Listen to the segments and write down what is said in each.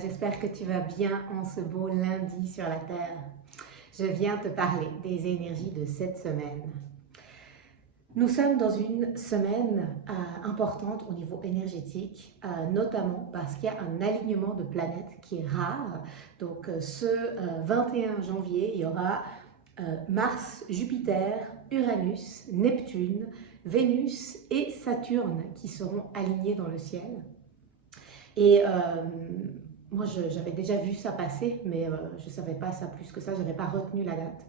j'espère que tu vas bien en ce beau lundi sur la Terre. Je viens te parler des énergies de cette semaine. Nous sommes dans une semaine importante au niveau énergétique, notamment parce qu'il y a un alignement de planètes qui est rare. Donc ce 21 janvier, il y aura Mars, Jupiter, Uranus, Neptune, Vénus et Saturne qui seront alignés dans le ciel. Et moi, j'avais déjà vu ça passer, mais je ne savais pas ça plus que ça, je n'avais pas retenu la date.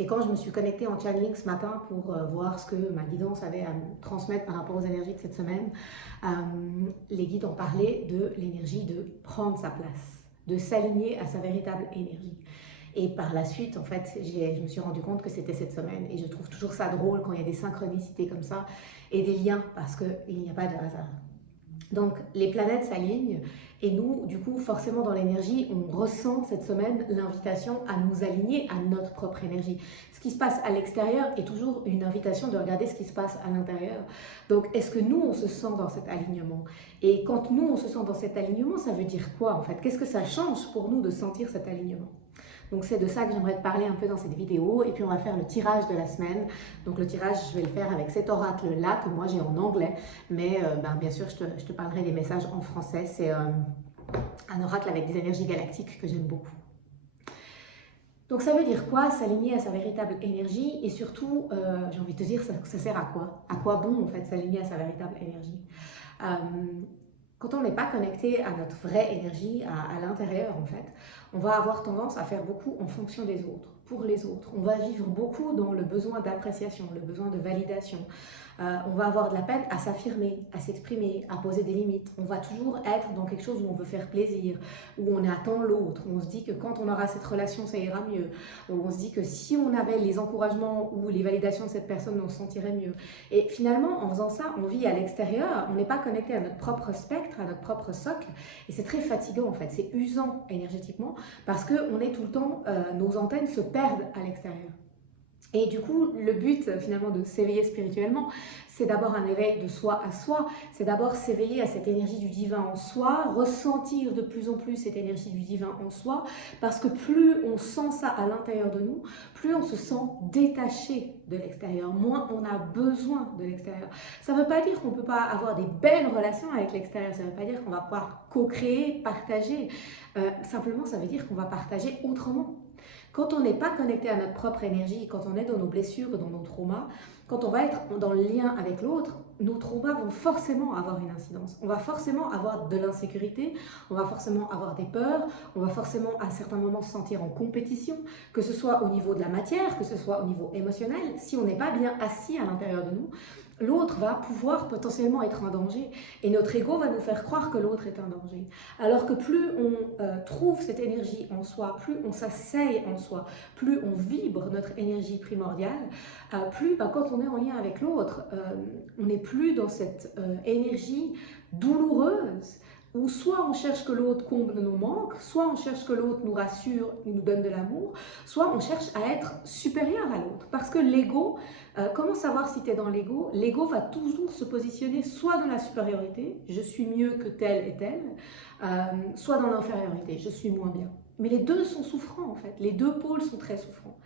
Et quand je me suis connectée en channeling ce matin pour voir ce que ma guidance avait à me transmettre par rapport aux énergies de cette semaine, les guides ont parlé de l'énergie de prendre sa place, de s'aligner à sa véritable énergie. Et par la suite, en fait, je me suis rendu compte que c'était cette semaine. Et je trouve toujours ça drôle quand il y a des synchronicités comme ça et des liens, parce qu'il n'y a pas de hasard. Donc les planètes s'alignent et nous, du coup, forcément dans l'énergie, on ressent cette semaine l'invitation à nous aligner à notre propre énergie. Ce qui se passe à l'extérieur est toujours une invitation de regarder ce qui se passe à l'intérieur. Donc est-ce que nous, on se sent dans cet alignement? Et quand nous, on se sent dans cet alignement, ça veut dire quoi en fait? Qu'est-ce que ça change pour nous de sentir cet alignement? Donc c'est de ça que j'aimerais te parler un peu dans cette vidéo. Et puis on va faire le tirage de la semaine. Donc le tirage, je vais le faire avec cet oracle-là que moi j'ai en anglais. Mais bien sûr, je te parlerai des messages en français. C'est un oracle avec des énergies galactiques que j'aime beaucoup. Donc ça veut dire quoi? S'aligner à sa véritable énergie. Et surtout, j'ai envie de te dire, ça sert à quoi? À quoi bon en fait s'aligner à sa véritable énergie? Quand on n'est pas connecté à notre vraie énergie, à l'intérieur en fait, on va avoir tendance à faire beaucoup en fonction des autres, pour les autres. On va vivre beaucoup dans le besoin d'appréciation, le besoin de validation. On va avoir de la peine à s'affirmer, à s'exprimer, à poser des limites. On va toujours être dans quelque chose où on veut faire plaisir, où on attend l'autre, où on se dit que quand on aura cette relation, ça ira mieux, où on se dit que si on avait les encouragements ou les validations de cette personne, on se sentirait mieux. Et finalement, en faisant ça, on vit à l'extérieur, on n'est pas connecté à notre propre spectre, à notre propre socle, et c'est très fatigant en fait, c'est usant énergétiquement, parce qu'on est tout le temps, nos antennes se perdent à l'extérieur. Et du coup, le but finalement de s'éveiller spirituellement, c'est d'abord un éveil de soi à soi, c'est d'abord s'éveiller à cette énergie du divin en soi, ressentir de plus en plus cette énergie du divin en soi, parce que plus on sent ça à l'intérieur de nous, plus on se sent détaché de l'extérieur, moins on a besoin de l'extérieur. Ça ne veut pas dire qu'on ne peut pas avoir des belles relations avec l'extérieur, ça ne veut pas dire qu'on va pouvoir co-créer, partager, simplement ça veut dire qu'on va partager autrement. Quand on n'est pas connecté à notre propre énergie, quand on est dans nos blessures, dans nos traumas, quand on va être dans le lien avec l'autre, nos traumas vont forcément avoir une incidence. On va forcément avoir de l'insécurité, on va forcément avoir des peurs, on va forcément à certains moments se sentir en compétition, que ce soit au niveau de la matière, que ce soit au niveau émotionnel. Si on n'est pas bien assis à l'intérieur de nous, l'autre va pouvoir potentiellement être un danger et notre ego va nous faire croire que l'autre est un danger. Alors que plus on trouve cette énergie en soi, plus on s'asseye en soi, plus on vibre notre énergie primordiale, plus quand on est en lien avec l'autre, on n'est plus dans cette énergie douloureuse où soit on cherche que l'autre comble nos manques, soit on cherche que l'autre nous rassure, nous donne de l'amour, soit on cherche à être supérieur à l'autre. Parce que l'ego, comment savoir si tu es dans l'ego? L'ego va toujours se positionner soit dans la supériorité, je suis mieux que tel et tel, soit dans l'infériorité, je suis moins bien. Mais les deux sont souffrants en fait, les deux pôles sont très souffrants.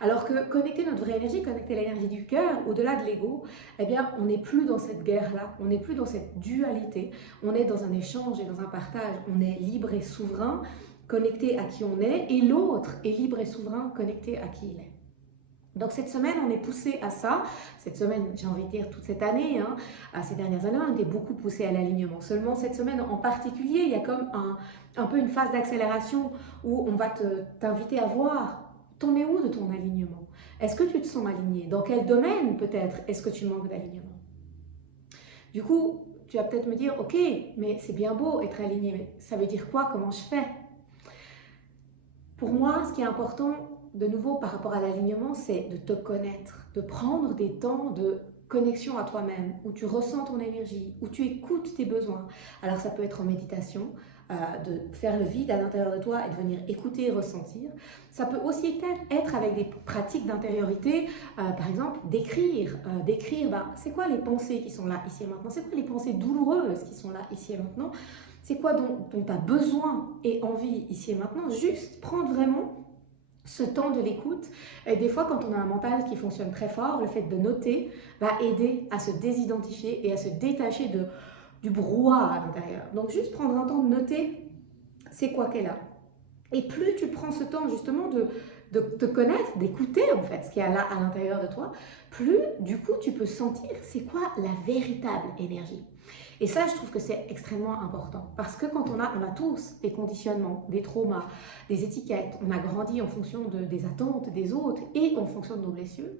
Alors que connecter notre vraie énergie, connecter l'énergie du cœur, au-delà de l'ego, eh bien, on n'est plus dans cette guerre-là, on n'est plus dans cette dualité, on est dans un échange et dans un partage, on est libre et souverain, connecté à qui on est, et l'autre est libre et souverain, connecté à qui il est. Donc cette semaine, on est poussé à ça. Cette semaine, j'ai envie de dire toute cette année, ces dernières années, on était beaucoup poussé à l'alignement. Seulement cette semaine en particulier, il y a comme un peu une phase d'accélération où on va t'inviter à voir. T'en es où de ton alignement? Est-ce que tu te sens aligné? Dans quel domaine peut-être est-ce que tu manques d'alignement? Du coup, tu vas peut-être me dire, ok, mais c'est bien beau être aligné, mais ça veut dire quoi? Comment je fais? Pour moi, ce qui est important, de nouveau par rapport à l'alignement, c'est de te connaître, de prendre des temps de connexion à toi-même, où tu ressens ton énergie, où tu écoutes tes besoins. Alors ça peut être en méditation, de faire le vide à l'intérieur de toi et de venir écouter et ressentir. Ça peut aussi être avec des pratiques d'intériorité, par exemple d'écrire, c'est quoi les pensées qui sont là ici et maintenant, c'est quoi les pensées douloureuses qui sont là ici et maintenant, c'est quoi dont tu as besoin et envie ici et maintenant. Juste prendre vraiment ce temps de l'écoute. Et des fois, quand on a un mental qui fonctionne très fort, le fait de noter va aider à se désidentifier et à se détacher du brouhaha à l'intérieur. Donc juste prendre un temps de noter c'est quoi qu'elle a. Et plus tu prends ce temps justement de te connaître, d'écouter en fait ce qu'il y a là à l'intérieur de toi, plus du coup tu peux sentir c'est quoi la véritable énergie. Et ça, je trouve que c'est extrêmement important parce que quand on a tous des conditionnements, des traumas, des étiquettes, on a grandi en fonction des attentes des autres et en fonction de nos blessures.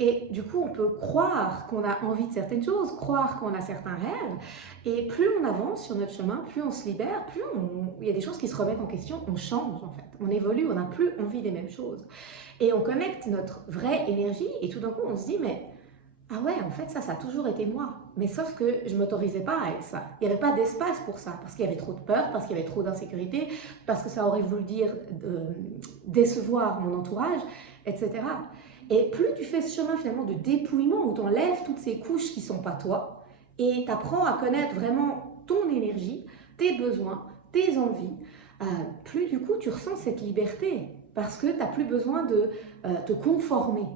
Et du coup, on peut croire qu'on a envie de certaines choses, croire qu'on a certains rêves. Et plus on avance sur notre chemin, plus on se libère, plus il y a des choses qui se remettent en question, on change en fait. On évolue, on n'a plus envie des mêmes choses. Et on connecte notre vraie énergie et tout d'un coup, on se dit, mais ah ouais, en fait, ça a toujours été moi. Mais sauf que je ne m'autorisais pas à être ça. Il n'y avait pas d'espace pour ça, parce qu'il y avait trop de peur, parce qu'il y avait trop d'insécurité, parce que ça aurait voulu dire décevoir mon entourage, etc. Et plus tu fais ce chemin finalement de dépouillement, où tu enlèves toutes ces couches qui ne sont pas toi, et tu apprends à connaître vraiment ton énergie, tes besoins, tes envies, plus du coup tu ressens cette liberté, parce que tu n'as plus besoin de te conformer.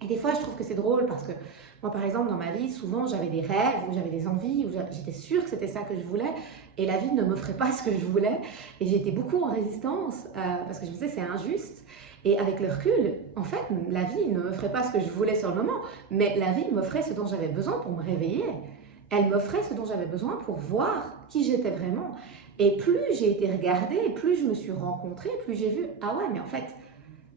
Et des fois, je trouve que c'est drôle parce que moi, par exemple, dans ma vie, souvent, j'avais des rêves ou j'avais des envies, où j'étais sûre que c'était ça que je voulais et la vie ne m'offrait pas ce que je voulais. Et j'étais beaucoup en résistance parce que je me disais, c'est injuste. Et avec le recul, en fait, la vie ne m'offrait pas ce que je voulais sur le moment, mais la vie m'offrait ce dont j'avais besoin pour me réveiller. Elle m'offrait ce dont j'avais besoin pour voir qui j'étais vraiment. Et plus j'ai été regardée, plus je me suis rencontrée, plus j'ai vu, ah ouais, mais en fait,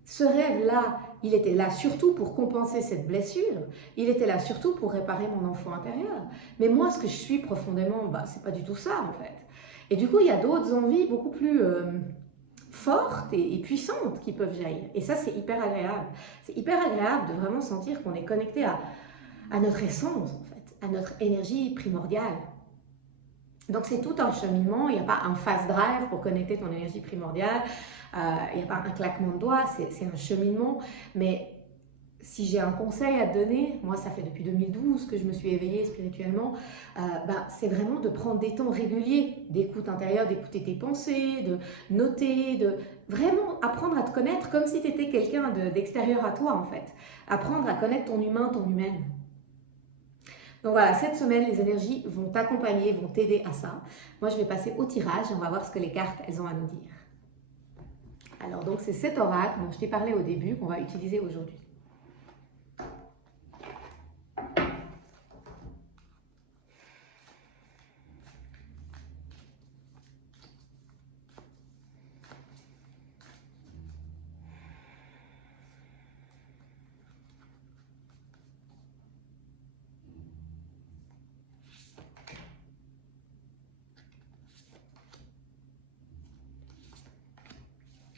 ce rêve-là, il était là surtout pour compenser cette blessure. Il était là surtout pour réparer mon enfant intérieur. Mais moi, ce que je suis profondément, c'est pas du tout ça en fait. Et du coup, il y a d'autres envies beaucoup plus fortes et puissantes qui peuvent jaillir. Et ça, c'est hyper agréable. C'est hyper agréable de vraiment sentir qu'on est connecté à notre essence en fait, à notre énergie primordiale. Donc c'est tout un cheminement, il n'y a pas un fast drive pour connecter ton énergie primordiale, il n'y a pas un claquement de doigts, c'est un cheminement. Mais si j'ai un conseil à te donner, moi ça fait depuis 2012 que je me suis éveillée spirituellement, c'est vraiment de prendre des temps réguliers d'écoute intérieure, d'écouter tes pensées, de noter, de vraiment apprendre à te connaître comme si tu étais quelqu'un d'extérieur à toi en fait. Apprendre à connaître ton humain, ton humaine. Donc voilà, cette semaine, les énergies vont t'accompagner, vont t'aider à ça. Moi, je vais passer au tirage et on va voir ce que les cartes, elles ont à nous dire. Alors, donc, c'est cet oracle dont je t'ai parlé au début qu'on va utiliser aujourd'hui.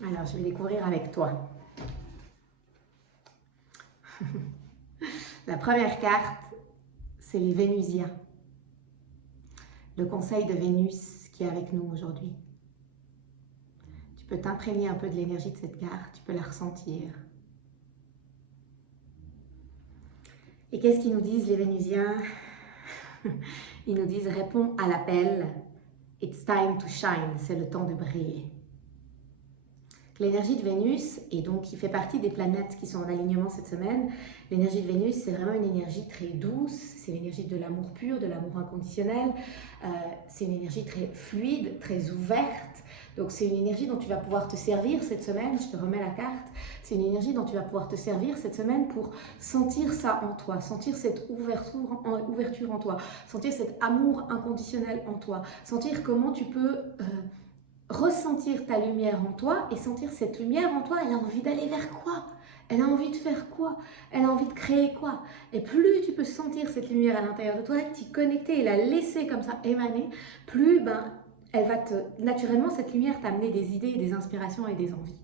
Alors, je vais découvrir avec toi. La première carte, c'est les Vénusiens. Le conseil de Vénus qui est avec nous aujourd'hui. Tu peux t'imprégner un peu de l'énergie de cette carte, tu peux la ressentir. Et qu'est-ce qu'ils nous disent les Vénusiens? Ils nous disent réponds à l'appel. It's time to shine, c'est le temps de briller. L'énergie de Vénus, et donc qui fait partie des planètes qui sont en alignement cette semaine, l'énergie de Vénus, c'est vraiment une énergie très douce, c'est l'énergie de l'amour pur, de l'amour inconditionnel, c'est une énergie très fluide, très ouverte, donc c'est une énergie dont tu vas pouvoir te servir cette semaine, je te remets la carte, c'est une énergie dont tu vas pouvoir te servir cette semaine pour sentir ça en toi, sentir cette ouverture en toi, sentir cet amour inconditionnel en toi, sentir comment tu peux ressentir ta lumière en toi et sentir cette lumière en toi, elle a envie d'aller vers quoi? Elle a envie de faire quoi? Elle a envie de créer quoi? Et plus tu peux sentir cette lumière à l'intérieur de toi, t'y connecter et la laisser comme ça émaner, plus elle va naturellement, cette lumière t'amener des idées, des inspirations et des envies.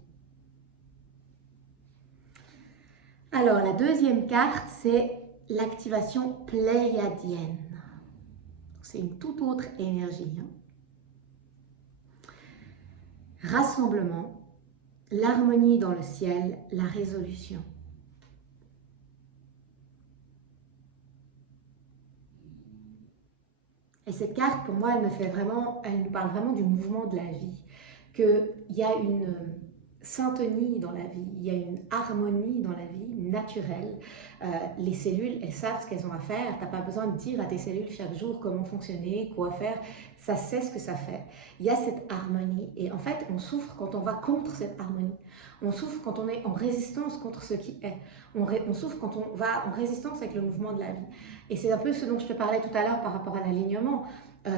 Alors, la deuxième carte, c'est l'activation pléiadienne. C'est une toute autre énergie. Rassemblement, l'harmonie dans le ciel, la résolution. Et cette carte, pour moi, elle nous parle vraiment du mouvement de la vie, qu'il y a une syntonie dans la vie, il y a une harmonie dans la vie naturelle. Les cellules, elles savent ce qu'elles ont à faire. Tu n'as pas besoin de dire à tes cellules chaque jour comment fonctionner, quoi faire. Ça sait ce que ça fait. Il y a cette harmonie. Et en fait, on souffre quand on va contre cette harmonie. On souffre quand on est en résistance contre ce qui est. On souffre quand on va en résistance avec le mouvement de la vie. Et c'est un peu ce dont je te parlais tout à l'heure par rapport à l'alignement.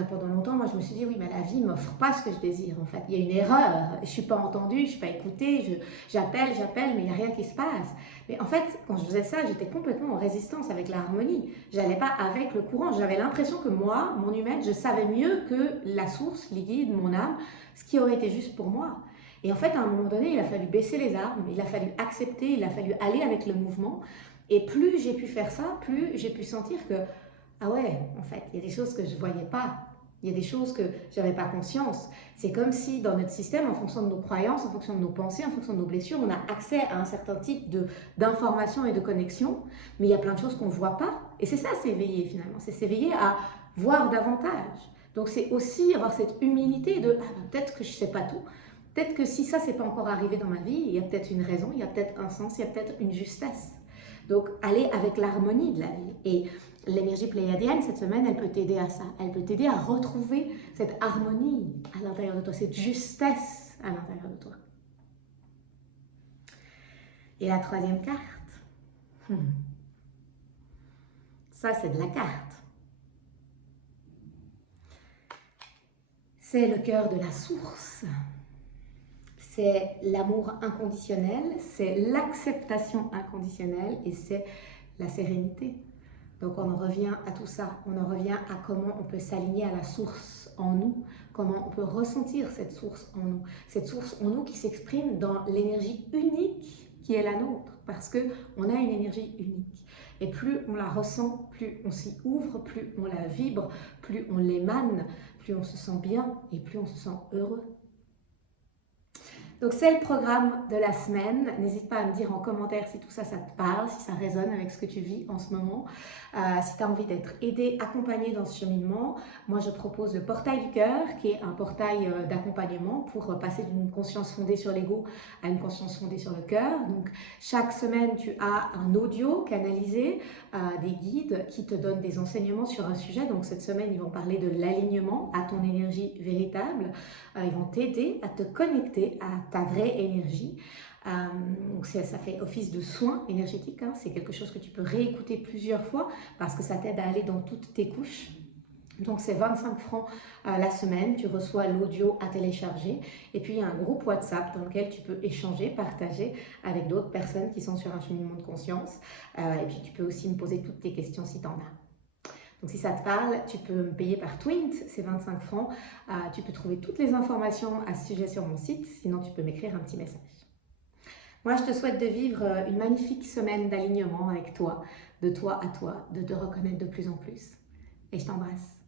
Pendant longtemps, moi, je me suis dit, oui, mais la vie ne m'offre pas ce que je désire, en fait. Il y a une erreur. Je ne suis pas entendue, je ne suis pas écoutée, j'appelle, mais il n'y a rien qui se passe. Mais en fait, quand je faisais ça, j'étais complètement en résistance avec l'harmonie. Je n'allais pas avec le courant. J'avais l'impression que moi, mon humaine, je savais mieux que la source, les guides, mon âme, ce qui aurait été juste pour moi. Et en fait, à un moment donné, il a fallu baisser les armes, il a fallu accepter, il a fallu aller avec le mouvement. Et plus j'ai pu faire ça, plus j'ai pu sentir que ah ouais, en fait, il y a des choses que je ne voyais pas. Il y a des choses que je n'avais pas conscience. C'est comme si dans notre système, en fonction de nos croyances, en fonction de nos pensées, en fonction de nos blessures, on a accès à un certain type d'informations et de connexions, mais il y a plein de choses qu'on ne voit pas. Et c'est ça, s'éveiller finalement. C'est s'éveiller à voir davantage. Donc c'est aussi avoir cette humilité de ah, peut-être que je ne sais pas tout. Peut-être que si ça, ce n'est pas encore arrivé dans ma vie, il y a peut-être une raison, il y a peut-être un sens, il y a peut-être une justesse. Donc, aller avec l'harmonie de la vie. Et l'énergie pléiadienne, cette semaine, elle peut t'aider à ça. Elle peut t'aider à retrouver cette harmonie à l'intérieur de toi, cette justesse à l'intérieur de toi. Et la troisième carte, ça, c'est de la carte. C'est le cœur de la source. C'est l'amour inconditionnel, c'est l'acceptation inconditionnelle et c'est la sérénité. Donc on en revient à tout ça, on en revient à comment on peut s'aligner à la source en nous, comment on peut ressentir cette source en nous qui s'exprime dans l'énergie unique qui est la nôtre, parce qu'on a une énergie unique. Et plus on la ressent, plus on s'y ouvre, plus on la vibre, plus on l'émane, plus on se sent bien et plus on se sent heureux. Donc c'est le programme de la semaine. N'hésite pas à me dire en commentaire si tout ça, ça te parle, si ça résonne avec ce que tu vis en ce moment. Si tu as envie d'être aidé, accompagné dans ce cheminement, moi je propose le portail du cœur, qui est un portail d'accompagnement pour passer d'une conscience fondée sur l'ego à une conscience fondée sur le cœur. Donc chaque semaine, tu as un audio canalisé, des guides qui te donnent des enseignements sur un sujet. Donc cette semaine, ils vont parler de l'alignement à ton énergie véritable. Ils vont t'aider à te connecter à ta vraie énergie. Donc ça fait office de soin énergétique, hein. C'est quelque chose que tu peux réécouter plusieurs fois parce que ça t'aide à aller dans toutes tes couches. Donc c'est 25 francs la semaine, tu reçois l'audio à télécharger et puis il y a un groupe WhatsApp dans lequel tu peux échanger, partager avec d'autres personnes qui sont sur un cheminement de conscience et puis tu peux aussi me poser toutes tes questions si tu en as. Donc si ça te parle, tu peux me payer par Twint, c'est 25 francs. Tu peux trouver toutes les informations à ce sujet sur mon site, sinon tu peux m'écrire un petit message. Moi, je te souhaite de vivre une magnifique semaine d'alignement avec toi, de toi à toi, de te reconnaître de plus en plus. Et je t'embrasse.